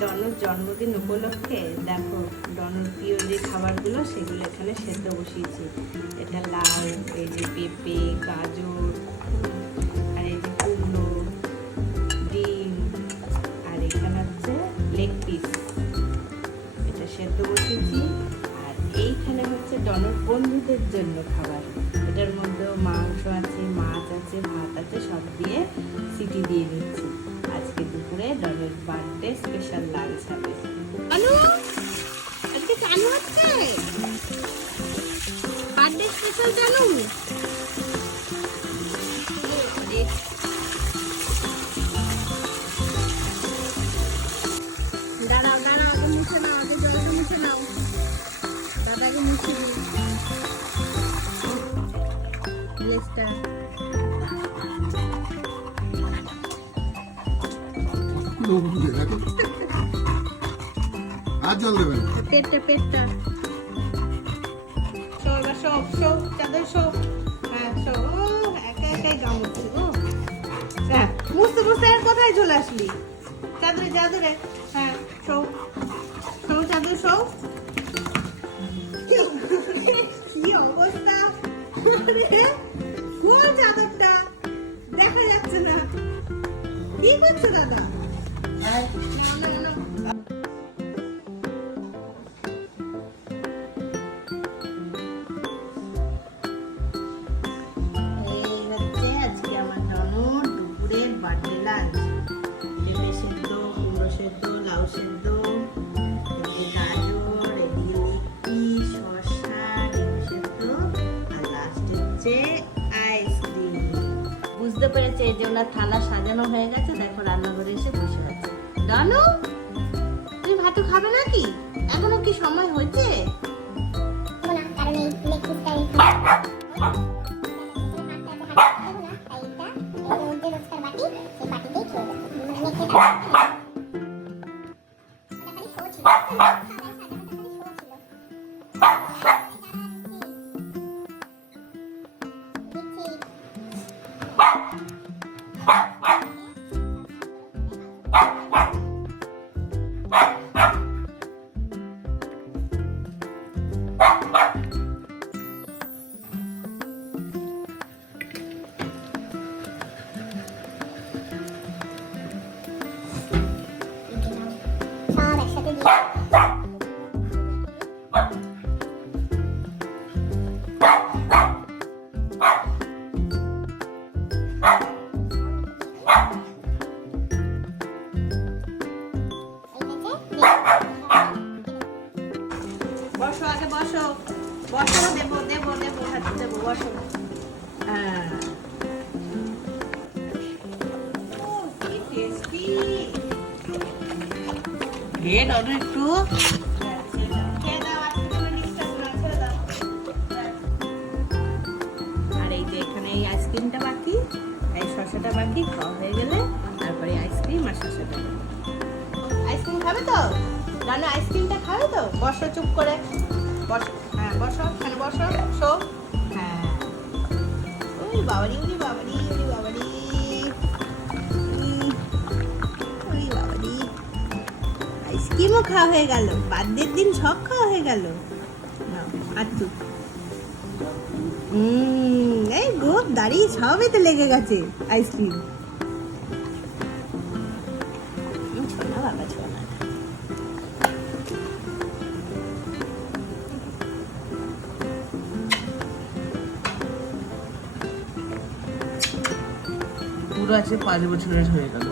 ডনুর জন্মদিন উপলক্ষে দেখো ডনুর প্রিয় যে খাবারগুলো সেগুলো এখানে সেদ্ধ বসিয়েছি। এটা লাউ, এই যে পেঁপে, গাজর, আর এই যে কুমড়ো, ডিম, আর এখানে হচ্ছে লেগ পিস, এটা সেদ্ধ বসিয়েছি। আর এইখানে হচ্ছে ডনুর বন্ধুদের জন্য খাবার, এটার মধ্যেও মাংস আছে, মাছ আছে, ভাত আছে, সব দিয়ে সিটি দিয়ে দিচ্ছি। আজকে দুপুরে ডনের বার্থডে স্পেশাল লাঞ্চ হবে। আনু আজকে চালু হচ্ছে বার্থডে স্পেশাল চালু। দাঁড়াও দাঁড়াও, আগে মুছে নাও, আগে জলটা মুছে নাও, দাদাকে মুছে দিই গ্লেসটা। আর জল দেবেন পেটটা সব সব সব চাদর সব। হ্যাঁ সব একা একাই গামুচ্ছে গো। হ্যাঁ বুঝতে বুঝতে আর কোথায় চলে আসলি? চাদরে চাদরে, হ্যাঁ সব সব চাদর সব। কি অবস্থা কোন চাদরটা দেখা যাচ্ছে না। কি করছো দাদা? না না না, পেঁপে সেদ্ধ, কুমড়ো সেদ্ধ, লাউ সেদ্ধ, গাজর, শসা, ডিম সেদ্ধ, আর লাস্টে হচ্ছে আইসক্রিম। বুঝতে পেরেছে যে ওনার থালা সাজানো হয়ে গেছে। দেখো রান্নাঘরে এসে বসে আছে। ডানু তুমি ভাতও খাবে নাকি? এখনো কি সময় হয়েছে? বসো আগে বসো বসো, দেবো দেবো দেবো হাতে দেবো, বসো। হ্যাঁ কি টেস্টি। খেয়ে দাও না একটু, খেয়ে দাও। আর এই যে এখানে এই আইসক্রিমটা বাকি, এই শসাটা বাকি, খাওয়া হয়ে গেলে তারপরে আইসক্রিম আর শসাটা। আইসক্রিম খাবে তো? জানো আইসক্রিমটা খাবে তো? বসো চুপ করে বসো। হ্যাঁ বসো, এখানে বসো, শো। হ্যাঁ ওই বাবারি ওই বাবারি ওই বাবারি ওই বাবারি, আইসক্রিমও খাওয়া হয়ে গেল, বার্থডের দিন সব খাওয়া হয়ে গেল। আচ্ছা এই গোপ দাড়ি সবই তো লেগে গেছে আইসক্রিম। ছোনা বাবা ছোনা। পুরো আছে 5 বছরের হয়ে গেল।